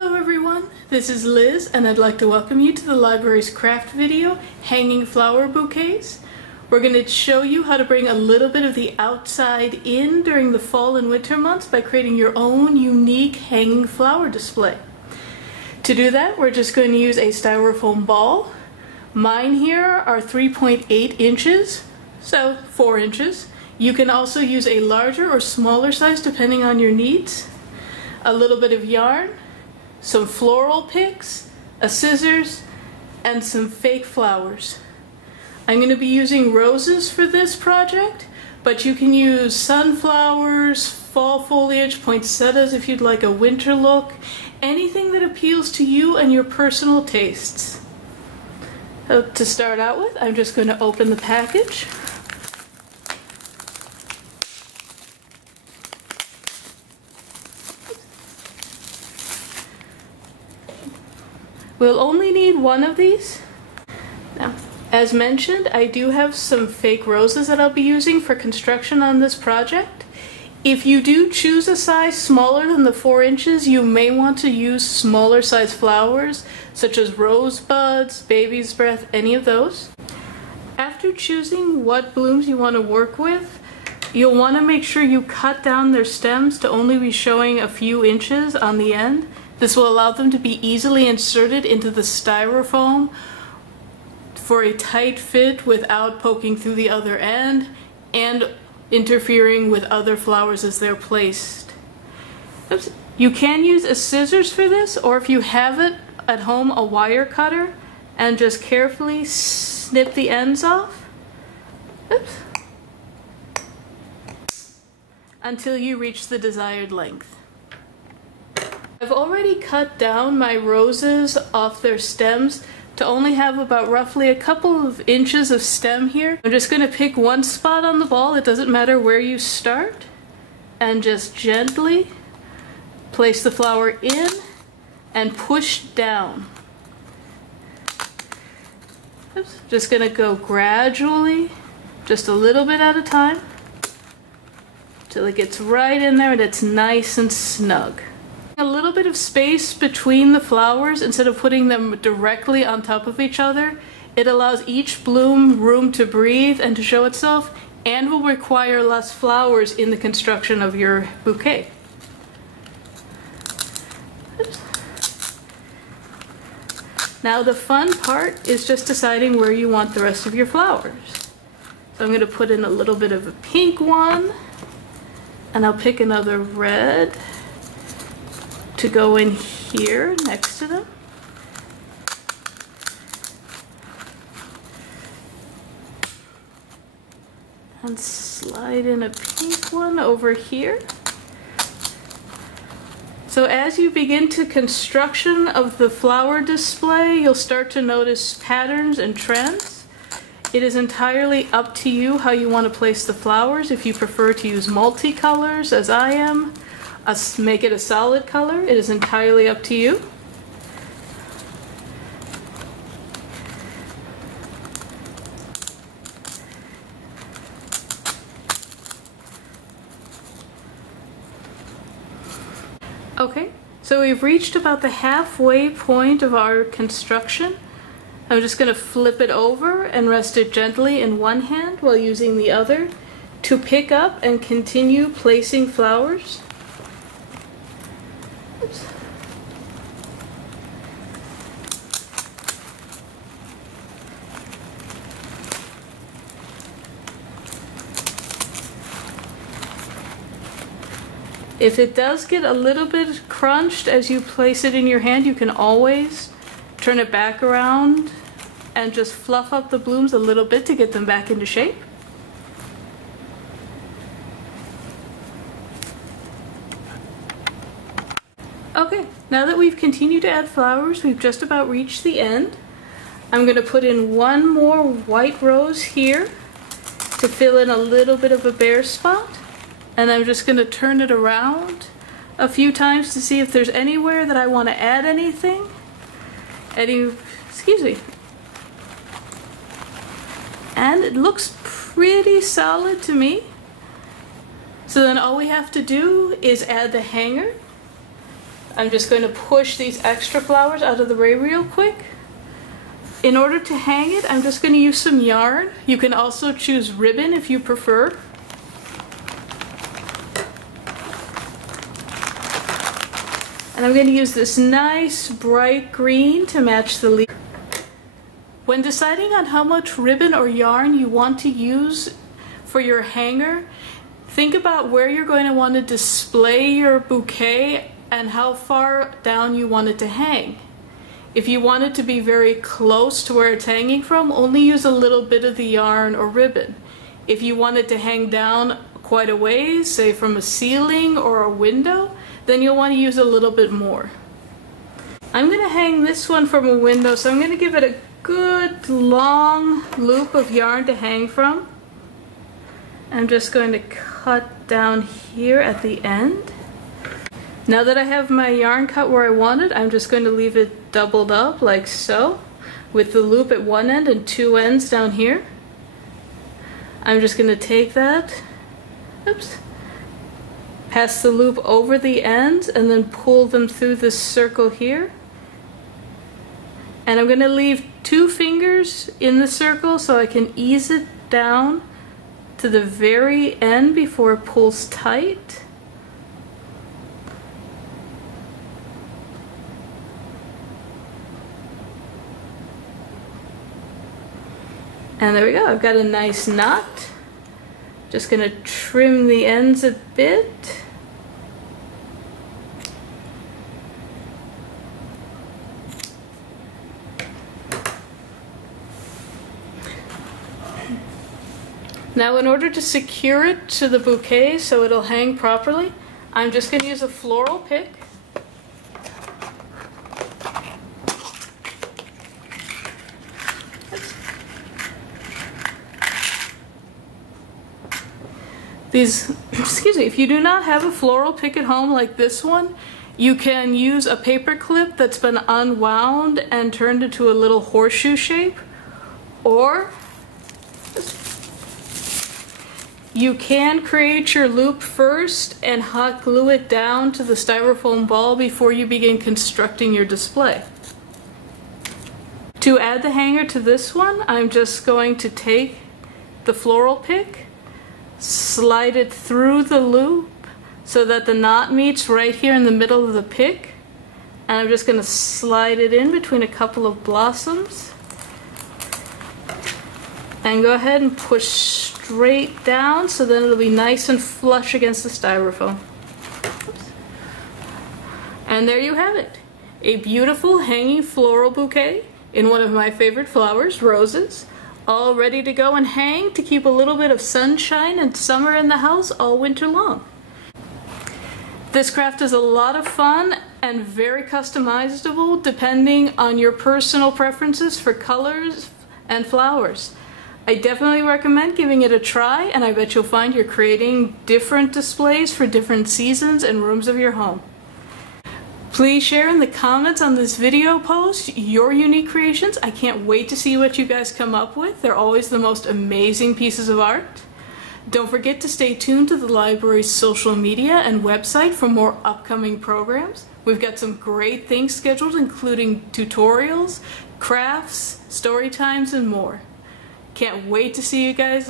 Hello everyone, this is Liz and I'd like to welcome you to the library's craft video, Hanging Flower Bouquets. We're going to show you how to bring a little bit of the outside in during the fall and winter months by creating your own unique hanging flower display. To do that, we're just going to use a styrofoam ball. Mine here are 3.8 inches, so 4 inches. You can also use a larger or smaller size depending on your needs. A little bit of yarn, some floral picks, a scissors, and some fake flowers. I'm going to be using roses for this project, but you can use sunflowers, fall foliage, poinsettias if you'd like a winter look, anything that appeals to you and your personal tastes. So to start out with, I'm just going to open the package. We'll only need one of these. Now, as mentioned, I do have some fake roses that I'll be using for construction on this project. If you do choose a size smaller than the 4 inches, you may want to use smaller size flowers, such as rosebuds, baby's breath, any of those. After choosing what blooms you want to work with, you'll want to make sure you cut down their stems to only be showing a few inches on the end. This will allow them to be easily inserted into the styrofoam for a tight fit without poking through the other end and interfering with other flowers as they're placed. Oops. You can use a scissors for this, or if you have it at home, a wire cutter, and just carefully snip the ends off. Oops. Until you reach the desired length. I've already cut down my roses off their stems to only have about roughly a couple of inches of stem here. I'm just going to pick one spot on the ball, it doesn't matter where you start, and just gently place the flower in and push down. Oops. Just going to go gradually, just a little bit at a time, till it gets right in there and it's nice and snug. A little bit of space between the flowers instead of putting them directly on top of each other. It allows each bloom room to breathe and to show itself, and will require less flowers in the construction of your bouquet. Oops. Now the fun part is just deciding where you want the rest of your flowers. So I'm going to put in a little bit of a pink one, and I'll pick another red to go in here next to them. And slide in a pink one over here. So as you begin to construction of the flower display, you'll start to notice patterns and trends. It is entirely up to you how you want to place the flowers. If you prefer to use multicolors, as I am, make it a solid color. It is entirely up to you. Okay, so we've reached about the halfway point of our construction. I'm just going to flip it over and rest it gently in one hand while using the other to pick up and continue placing flowers. Oops. If it does get a little bit crunched as you place it in your hand, you can always turn it back around and just fluff up the blooms a little bit to get them back into shape. Okay, now that we've continued to add flowers, we've just about reached the end. I'm going to put in one more white rose here to fill in a little bit of a bare spot. And I'm just going to turn it around a few times to see if there's anywhere that I want to add anything. Excuse me. And it looks pretty solid to me. So then all we have to do is add the hanger. I'm just going to push these extra flowers out of the way real quick. In order to hang it, I'm just going to use some yarn. You can also choose ribbon if you prefer. And I'm going to use this nice bright green to match the leaf. When deciding on how much ribbon or yarn you want to use for your hanger, think about where you're going to want to display your bouquet and how far down you want it to hang. If you want it to be very close to where it's hanging from, only use a little bit of the yarn or ribbon. If you want it to hang down quite a ways, say from a ceiling or a window, then you'll want to use a little bit more. I'm going to hang this one from a window, so I'm going to give it a good long loop of yarn to hang from. I'm just going to cut down here at the end. Now that I have my yarn cut where I want it, I'm just going to leave it doubled up like so, with the loop at one end and two ends down here. I'm just going to take that, pass the loop over the ends and then pull them through this circle here. And I'm going to leave 2 fingers in the circle so I can ease it down to the very end before it pulls tight. And there we go, I've got a nice knot. Just going to trim the ends a bit. Now in order to secure it to the bouquet so it'll hang properly, I'm just going to use a floral pick. If you do not have a floral pick at home like this one, you can use a paper clip that's been unwound and turned into a little horseshoe shape, or you can create your loop first and hot glue it down to the styrofoam ball before you begin constructing your display. To add the hanger to this one, I'm just going to take the floral pick, slide it through the loop so that the knot meets right here in the middle of the pick, and I'm just going to slide it in between a couple of blossoms and go ahead and push straight down so then it'll be nice and flush against the styrofoam. And there you have it, a beautiful hanging floral bouquet in one of my favorite flowers, roses, all ready to go and hang to keep a little bit of sunshine and summer in the house all winter long. This craft is a lot of fun and very customizable depending on your personal preferences for colors and flowers. I definitely recommend giving it a try, and I bet you'll find you're creating different displays for different seasons and rooms of your home. Please share in the comments on this video post your unique creations. I can't wait to see what you guys come up with. They're always the most amazing pieces of art. Don't forget to stay tuned to the library's social media and website for more upcoming programs. We've got some great things scheduled, including tutorials, crafts, story times, and more. Can't wait to see you guys.